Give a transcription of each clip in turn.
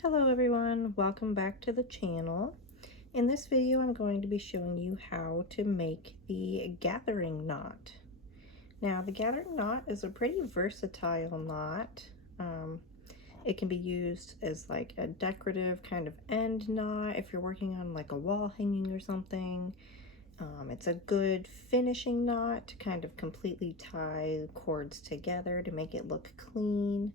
Hello everyone, welcome back to the channel. In this video I'm going to be showing you how to make the gathering knot. Now the gathering knot is a pretty versatile knot. It can be used as like a decorative kind of end knot if you're working on like a wall hanging or something. It's a good finishing knot to kind of completely tie the cords together to make it look clean.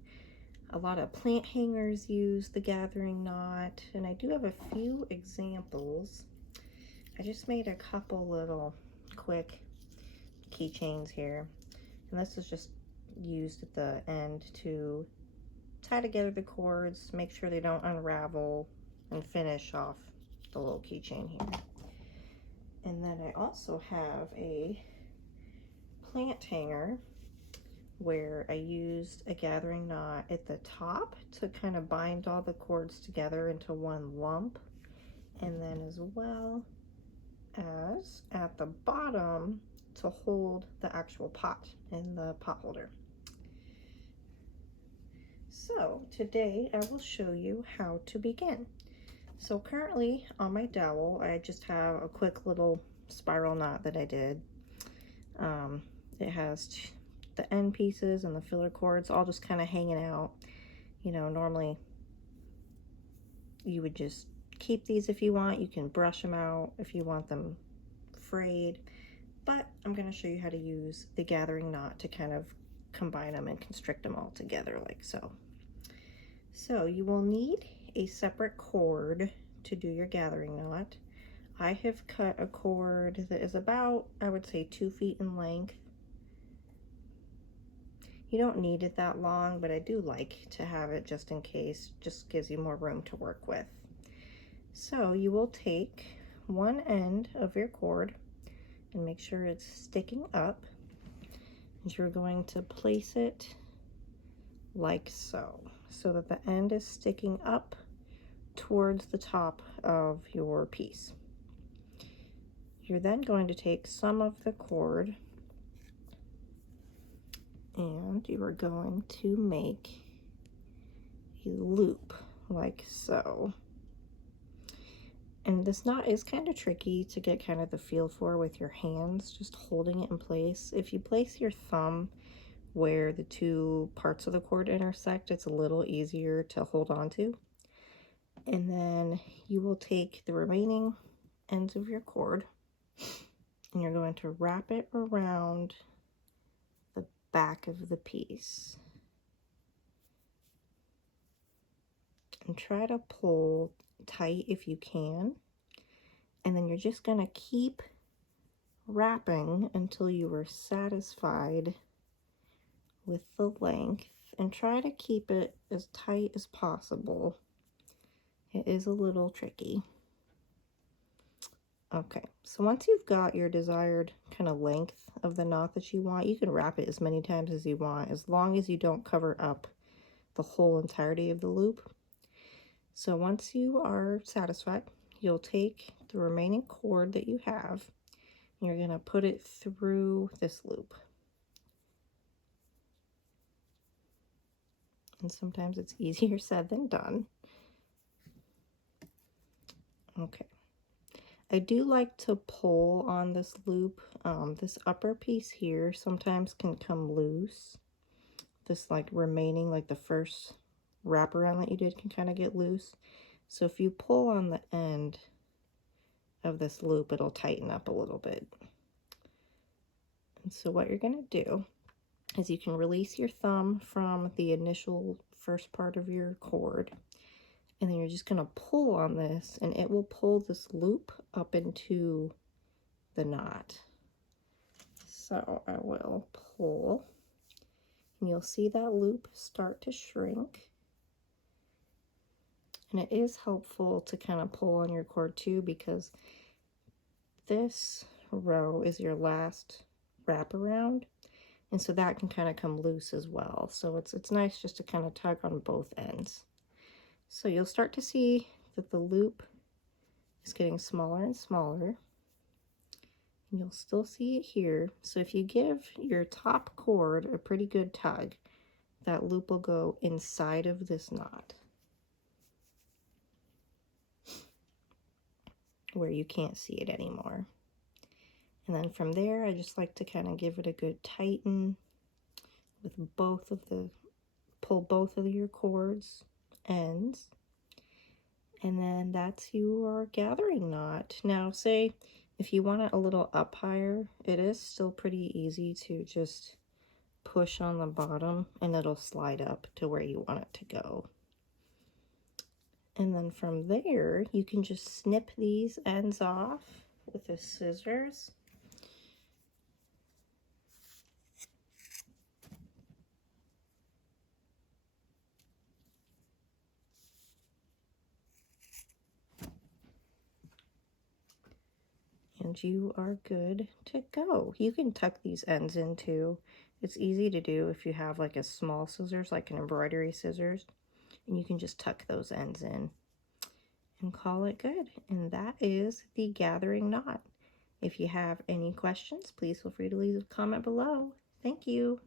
A lot of plant hangers use the gathering knot, and I do have a few examples. I just made a couple little quick keychains here, and this is just used at the end to tie together the cords, make sure they don't unravel, and finish off the little keychain here. And then I also have a plant hanger where I used a gathering knot at the top to kind of bind all the cords together into one lump, and then as well as at the bottom to hold the actual pot in the pot holder. So today I will show you how to begin. So currently on my dowel I just have a quick little spiral knot that I did. It has the end pieces and the filler cords all just kind of hanging out. You know, normally you would just keep these if you want. You can brush them out if you want them frayed, but I'm going to show you how to use the gathering knot to kind of combine them and constrict them all together like so. So you will need a separate cord to do your gathering knot. I have cut a cord that is about, I would say, 2 feet in length. You don't need it that long, but I do like to have it just in case, just gives you more room to work with. So you will take one end of your cord and make sure it's sticking up, and you're going to place it like so, so that the end is sticking up towards the top of your piece. You're then going to take some of the cord and you are going to make a loop like so. And this knot is kind of tricky to get kind of the feel for with your hands, just holding it in place. If you place your thumb where the two parts of the cord intersect, it's a little easier to hold on to. And then you will take the remaining ends of your cord and you're going to wrap it around the back of the piece and try to pull tight if you can, and then you're just going to keep wrapping until you are satisfied with the length, and try to keep it as tight as possible. It is a little tricky. Okay, so once you've got your desired kind of length of the knot that you want, you can wrap it as many times as you want, as long as you don't cover up the whole entirety of the loop. So once you are satisfied, you'll take the remaining cord that you have, and you're going to put it through this loop. And sometimes it's easier said than done. Okay. I do like to pull on this loop. This upper piece here sometimes can come loose. This like remaining, like the first wraparound that you did can kind of get loose. So if you pull on the end of this loop, it'll tighten up a little bit. And so what you're going to do is you can release your thumb from the initial first part of your cord, and then you're just going to pull on this, and it will pull this loop up into the knot. So I will pull, and you'll see that loop start to shrink. And it is helpful to kind of pull on your cord too, because this row is your last wraparound, and so that can kind of come loose as well. So it's nice just to kind of tug on both ends. So you'll start to see that the loop is getting smaller and smaller, and you'll still see it here. So if you give your top cord a pretty good tug, that loop will go inside of this knot. where you can't see it anymore. And then from there, I just like to kind of give it a good tighten with pull both of your cords ends. And then that's your gathering knot. Now, say if you want it a little up higher, it is still pretty easy to just push on the bottom and it'll slide up to where you want it to go. And then from there, you can just snip these ends off with the scissors. And you are good to go. You can tuck these ends in too. It's easy to do if you have like a small scissors, like an embroidery scissors, and you can just tuck those ends in and call it good. And that is the gathering knot. If you have any questions, please feel free to leave a comment below. Thank you.